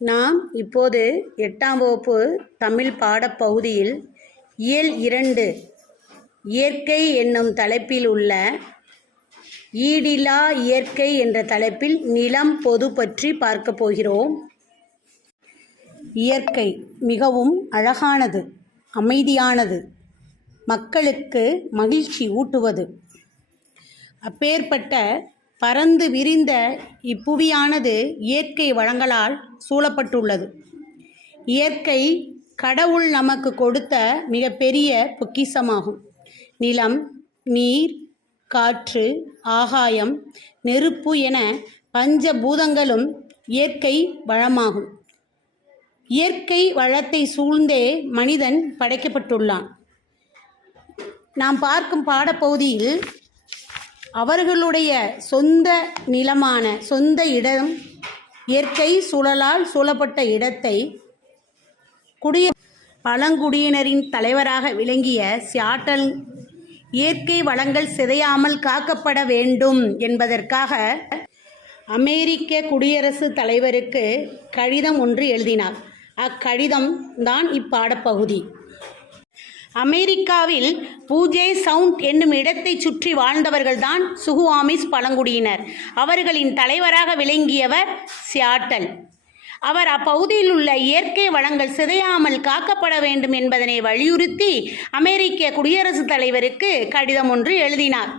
நாம் இப்போது 8ஆம் வகுப்பு தமிழ் பாடப்பகுதியில் இயல் 2 இயற்கை என்னும் தலைப்பில் உள்ள ஈடிலா இயற்கை என்ற தலைப்பில் நிலம் பொது பற்றி பார்க்க போகிறோம். இயற்கை மிகவும் அழகானது, அமைதியானது, மக்களுக்கு மகிழ்ச்சி ஊட்டுவது. அப்பேற்பட்ட பரந்து விரிந்த இப்புவியானது இயற்கை வளங்களால் சூழப்பட்டுள்ளது. இயற்கை கடவுள் நமக்கு கொடுத்த மிகப்பெரிய பொக்கிஷமாகும். நிலம், நீர், காற்று, ஆகாயம், நெருப்பு என பஞ்சபூதங்களும் இயற்கை வளமாகும். இயற்கை வளத்தை சூழ்ந்தே மனிதன் படைக்கப்பட்டுள்ளான். நாம் பார்க்கும் பாடப்பகுதியில் அவர்களுடைய சொந்த நிலமான சொந்த இடம், இயற்கை சூழலால் சூழப்பட்ட இடத்தை பழங்குடியினரின் தலைவராக விளங்கிய சியாட்டல் இயற்கை வளங்கள் சிதையாமல் காக்கப்பட வேண்டும் என்பதற்காக அமெரிக்க குடியரசுத் தலைவருக்கு கடிதம் ஒன்று எழுதினார். அக்கடிதம் தான் இப்பாடப்பகுதி. அமெரிக்காவில் பூஜே சவுண்ட் என்னும் இடத்தை சுற்றி வாழ்ந்தவர்கள்தான் சுகுவாமிஸ் பழங்குடியினர். அவர்களின் தலைவராக விளங்கியவர் சியாட்டல். அவர் அப்பகுதியில் உள்ள இயற்கை வளங்கள் சிதையாமல் காக்கப்பட வேண்டும் என்பதனை வலியுறுத்தி அமெரிக்க குடியரசுத் தலைவருக்கு கடிதம் ஒன்று எழுதினார்.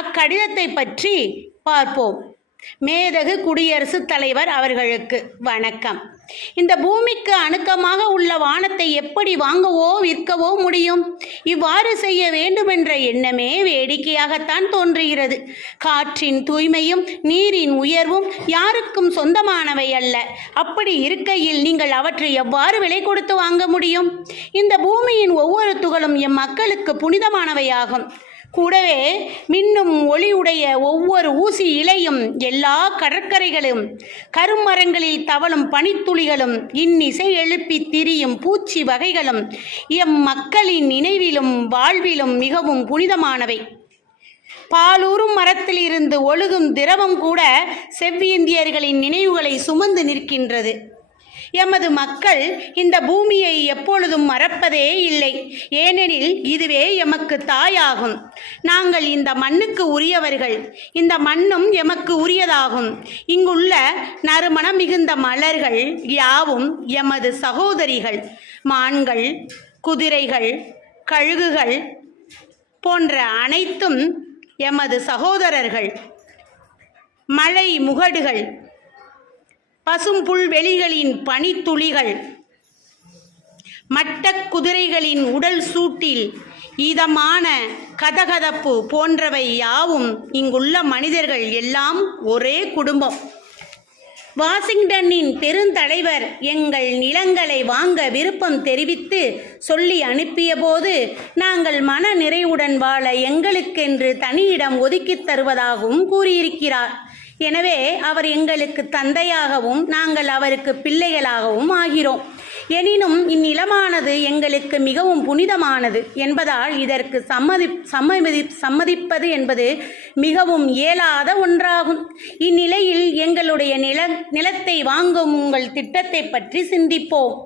அக்கடிதத்தை பற்றி பார்ப்போம். மேதகு குடியரசுத் தலைவர் அவர்களுக்கு வணக்கம். இந்த பூமிக்கு அணுக்கமாக உள்ள வானத்தை எப்படி வாங்கவோ விற்கவோ முடியும்? இவ்வாறு செய்ய வேண்டுமென்ற எண்ணமே வேடிக்கையாகத்தான் தோன்றுகிறது. காற்றின் தூய்மையும் நீரின் உயர்வும் யாருக்கும் சொந்தமானவை அல்ல. அப்படி இருக்கையில் நீங்கள் அவற்றை எவ்வாறு விலை கொடுத்து வாங்க முடியும்? இந்த பூமியின் ஒவ்வொரு துகளும் எம் மக்களுக்கு புனிதமானவையாகும். கூடவே மின்னும் ஒளியுடைய ஒவ்வொரு ஊசி இலையும், எல்லா கடற்கரைகளும், கருமரங்களில் தவழும் பனித்துளிகளும், இன்னிசை எழுப்பி திரியும் பூச்சி வகைகளும் எம் மக்களின் நினைவிலும் வாழ்விலும் மிகவும் புனிதமானவை. பாலூரும் மரத்தில் இருந்து ஒழுகும் திரவம் கூட செவ்விந்தியர்களின் நினைவுகளை சுமந்து நிற்கின்றது. எமது மக்கள் இந்த பூமியை எப்பொழுதும் மறப்பதே இல்லை. ஏனெனில் இதுவே எமக்கு தாயாகும். நாங்கள் இந்த மண்ணுக்கு உரியவர்கள். இந்த மண்ணும் எமக்கு உரியதாகும். இங்குள்ள நறுமணம் மிகுந்த மலர்கள் யாவும் எமது சகோதரிகள். மான்கள், குதிரைகள், கழுகுகள் போன்ற அனைத்தும் எமது சகோதரர்கள். மலை முகடுகள், பசும் புல்வெளிகளின் பனித்துளிகள், மட்டக் குதிரைகளின் உடல் சூட்டில் இதமான கதகதப்பு போன்றவை யாவும் இங்குள்ள மனிதர்கள் எல்லாம் ஒரே குடும்பம். வாஷிங்டனின் பெருந்தலைவர் எங்கள் நிலங்களை வாங்க விருப்பம் தெரிவித்து சொல்லி அனுப்பிய போது நாங்கள் மன நிறைவுடன் வாழ எங்களுக்கென்று தனியிடம் ஒதுக்கித் தருவதாகவும் கூறியிருக்கிறார். எனவே அவர் எங்களுக்கு தந்தையாகவும் நாங்கள் அவருக்கு பிள்ளைகளாகவும் ஆகிறோம். எனினும் இந்நிலமானது எங்களுக்கு மிகவும் புனிதமானது என்பதால் இதற்கு சம்மதிப்பது என்பது மிகவும் இயலாத ஒன்றாகும். இந்நிலையில் எங்களுடைய நிலத்தை வாங்கும் உங்கள் திட்டத்தை பற்றி சிந்திப்போம்.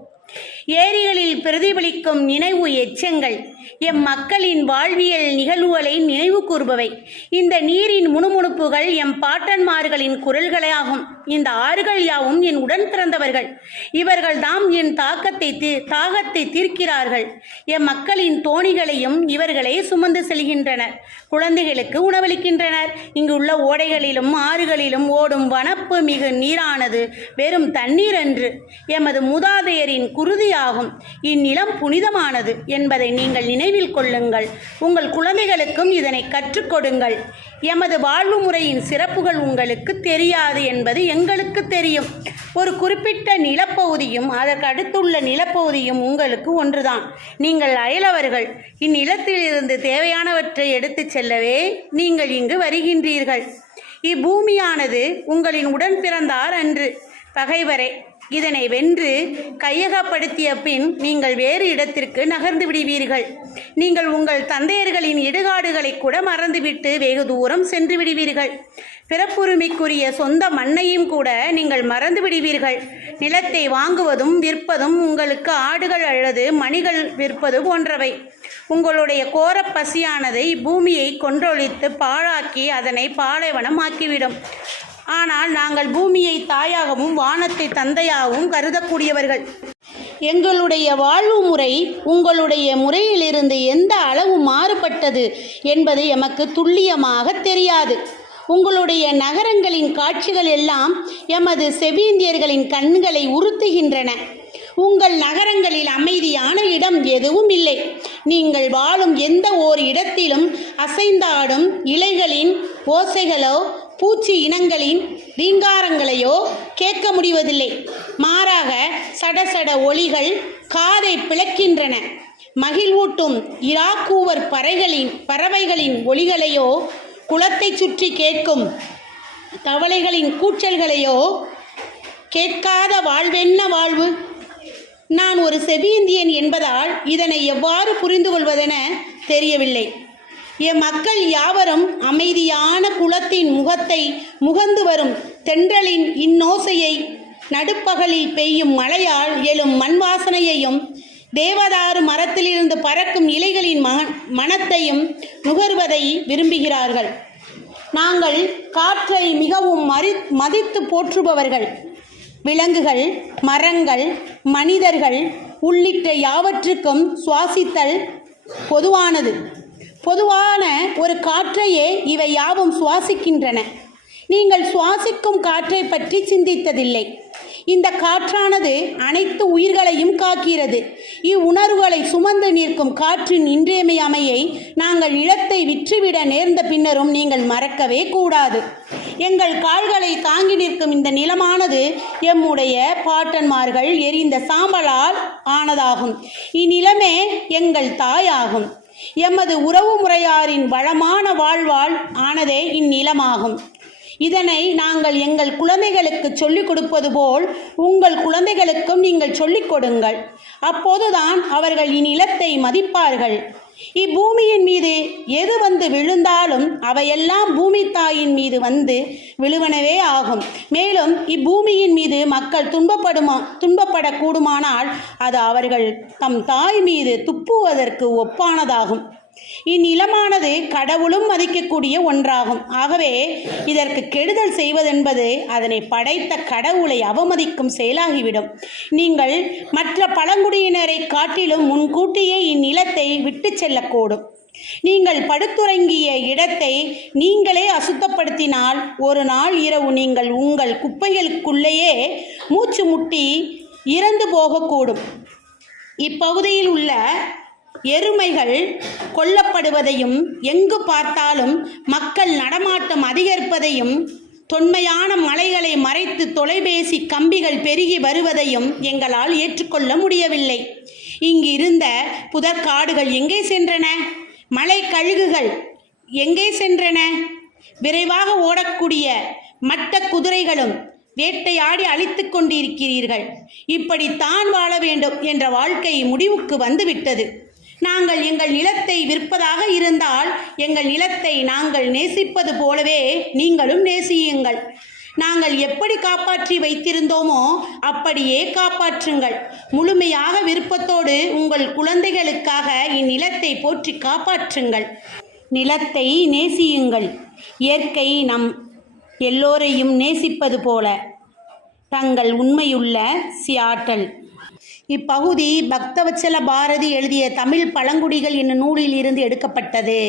ஏரிகளில் பிரதிபலிக்கும் நினைவு எச்சங்கள் எம் மக்களின் வாழ்வியல் நிகழ்வுகளை நினைவு கூறுபவை. இந்த நீரின் முணுமுணுப்புகள் எம் பாட்டன்மார்களின் குரல்களாகும். இந்த ஆறுகள் யாவும் என் உடன் பிறந்தவர்கள். இவர்கள் தாம் என் தாகத்தை தீர்க்கிறார்கள். எம் மக்களின் தோணிகளையும் இவர்களே சுமந்து செல்கின்றனர். குழந்தைகளுக்கு உணவளிக்கின்றனர். இங்குள்ள ஓடைகளிலும் ஆறுகளிலும் ஓடும் வனப்பு மிகு நீரானது வெறும் தண்ணீர் அன்று, எமது மூதாதையரின் குருதியாகும். இந்நிலம் புனிதமானது என்பதை நீங்கள் நினைவில் கொள்ளுங்கள். உங்கள் குழந்தைகளுக்கும் இதனை கற்றுக் கொடுங்கள். எமது வாழ்வு முறையின் சிறப்புகள் உங்களுக்கு தெரியாது என்பது எங்களுக்கு தெரியும். ஒரு குறிப்பிட்ட நிலப்பகுதியும் அதற்கு அடுத்துள்ள நிலப்பகுதியும் உங்களுக்கு ஒன்றுதான். நீங்கள் அயலவர்கள். இந்நிலத்திலிருந்து தேவையானவற்றை எடுத்துச் செல்லவே நீங்கள் இங்கு வருகின்றீர்கள். இப்பூமியானது உங்களின் உடன் பிறந்தார் அன்று பகைவரே. இதனை வென்று கையகப்படுத்திய பின் நீங்கள் வேறு இடத்திற்கு நகர்ந்து விடுவீர்கள். நீங்கள் உங்கள் தந்தையர்களின் இடுகாடுகளை கூட மறந்துவிட்டு வெகு தூரம் சென்று விடுவீர்கள். பிறப்புரிமைக்குரிய சொந்த மண்ணையும் கூட நீங்கள் மறந்து விடுவீர்கள். நிலத்தை வாங்குவதும் விற்பதும் உங்களுக்கு ஆடுகள் அல்லது மணிகள் விற்பது போன்றவை. உங்களுடைய கோர பசியானது இப்பூமியை கொன்றொழித்து பாழாக்கி அதனை பாலைவனமாக்கிவிடும். ஆனால் நாங்கள் பூமியை தாயாகவும் வானத்தை தந்தையாகவும் கருதக்கூடியவர்கள். எங்களுடைய வாழ்வு முறை உங்களுடைய முறையிலிருந்து எந்த அளவு மாறுபட்டது என்பது எமக்கு துல்லியமாக தெரியாது. உங்களுடைய நகரங்களின் காட்சிகள் எல்லாம் எமது செவிந்தியர்களின் கண்களை உறுத்துகின்றன. உங்கள் நகரங்களில் அமைதியான இடம் எதுவும் இல்லை. நீங்கள் வாழும் எந்த ஓர் இடத்திலும் அசைந்தாடும் இலைகளின் ஓசைகளோ பூச்சி இனங்களின் ரீங்காரங்களையோ கேட்க முடிவதில்லை. மாறாக சடசட ஒலிகள் காதை பிளக்கின்றன. மகிழ்வூட்டும் இராக்கூவர் பறவைகளின் ஒலிகளையோ குளத்தை சுற்றி கேட்கும் தவளைகளின் கூச்சல்களையோ கேட்காத வாழ்வென்ன வாழ்வு? நான் ஒரு செவியிந்தியன் என்பதால் இதனை எவ்வாறு புரிந்து கொள்வதென தெரியவில்லை. என் மக்கள் யாவரும் அமைதியான குளத்தின் முகத்தை முகந்து வரும் தென்றலின் இன்னோசையை, நடுப்பகலில் பெய்யும் மழையால் எழும் மண் வாசனையையும், தேவதாரு மரத்திலிருந்து பறக்கும் இலைகளின் மணத்தையும் நுகர்வதை விரும்புகிறார்கள். நாங்கள் காற்றை மிகவும் மதித்து போற்றுபவர்கள். விலங்குகள், மரங்கள், மனிதர்கள் உள்ளிட்ட யாவற்றுக்கும் சுவாசித்தல் பொதுவானது. பொதுவான ஒரு காற்றையே இவை யாவும் சுவாசிக்கின்றன. நீங்கள் சுவாசிக்கும் காற்றை பற்றி சிந்தித்ததில்லை. இந்த காற்றானது அனைத்து உயிர்களையும் காக்கிறது. இவ்வுணர்வுகளை சுமந்து நிற்கும் காற்றின் இன்றியமையாமையை நாங்கள் நிலத்தை விற்றுவிட நேர்ந்த பின்னரும் நீங்கள் மறக்கவே கூடாது. எங்கள் கால்களை தாங்கி நிற்கும் இந்த நிலமானது எம்முடைய பாட்டன்மார்கள் எரிந்த சாம்பலால் ஆனதாகும். இந்நிலமே எங்கள் தாயாகும். எமது உறவு முறையாரின் வளமான வாழ்வால் ஆனதே இந்நிலமாகும். இதனை நாங்கள் எங்கள் குழந்தைகளுக்கு சொல்லிக் கொடுப்பது போல் உங்கள் குழந்தைகளுக்கும் நீங்கள் சொல்லிக் கொடுங்கள். அப்போதுதான் அவர்கள் இந்நிலத்தை மதிப்பார்கள். இப்பூமியின் மீது எது வந்து விழுந்தாலும் அவையெல்லாம் பூமி தாயின் மீது வந்து விழுவனவே ஆகும். மேலும் இப்பூமியின் மீது மக்கள் துன்பப்படக்கூடுமானால் அது அவர்கள் தம் தாய் மீது துப்புவதற்கு ஒப்பானதாகும். இந்நிலமானது கடவுளும் மதிக்கக்கூடிய ஒன்றாகும். ஆகவே இதற்கு கெடுதல் செய்வதென்பது அதனை படைத்த கடவுளை அவமதிக்கும் செயலாகிவிடும். நீங்கள் மற்ற பழங்குடியினரை காட்டிலும் முன்கூட்டியே இந்நிலத்தை விட்டு செல்லக்கூடும். நீங்கள் படுத்துறங்கிய இடத்தை நீங்களே அசுத்தப்படுத்தினால் ஒரு நாள் இரவு நீங்கள் உங்கள் குப்பைகளுக்குள்ளேயே மூச்சு முட்டி இறந்து போகக்கூடும். இப்பகுதியில் உள்ள எருமைகள் கொல்லப்படுவதையும், எங்கு பார்த்தாலும் மக்கள் நடமாட்டம் அதிகரிப்பதையும், தொன்மையான மலைகளை மறைத்து தொலைபேசி கம்பிகள் பெருகி வருவதையும் எங்களால் ஏற்றுக்கொள்ள முடியவில்லை. இங்கு இருந்த புதற்காடுகள் எங்கே சென்றன? மலை கழுகுகள் எங்கே சென்றன? விரைவாக ஓடக்கூடிய மட்ட குதிரைகளும் வேட்டையாடி அழித்து கொண்டிருக்கிறீர்கள். இப்படித்தான் வாழ வேண்டும் என்ற வாழ்க்கை முடிவுக்கு வந்துவிட்டது. நாங்கள் எங்கள் நிலத்தை விற்பதாக இருந்தால் எங்கள் நிலத்தை நாங்கள் நேசிப்பது போலவே நீங்களும் நேசியுங்கள். நாங்கள் எப்படி காப்பாற்றி வைத்திருந்தோமோ அப்படியே காப்பாற்றுங்கள். முழுமையாக விருப்பத்தோடு உங்கள் குழந்தைகளுக்காக இந்நிலத்தை போற்றி காப்பாற்றுங்கள். நிலத்தை நேசியுங்கள். இயற்கை நம் எல்லோரையும் நேசிப்பது போல. தங்கள் உண்மையுள்ள சியாட்டல். இப்பகுதி பக்தவத்சல பாரதி எழுதிய தமிழ் பழங்குடிகள் என்னும் நூலில் இருந்து எடுக்கப்பட்டது.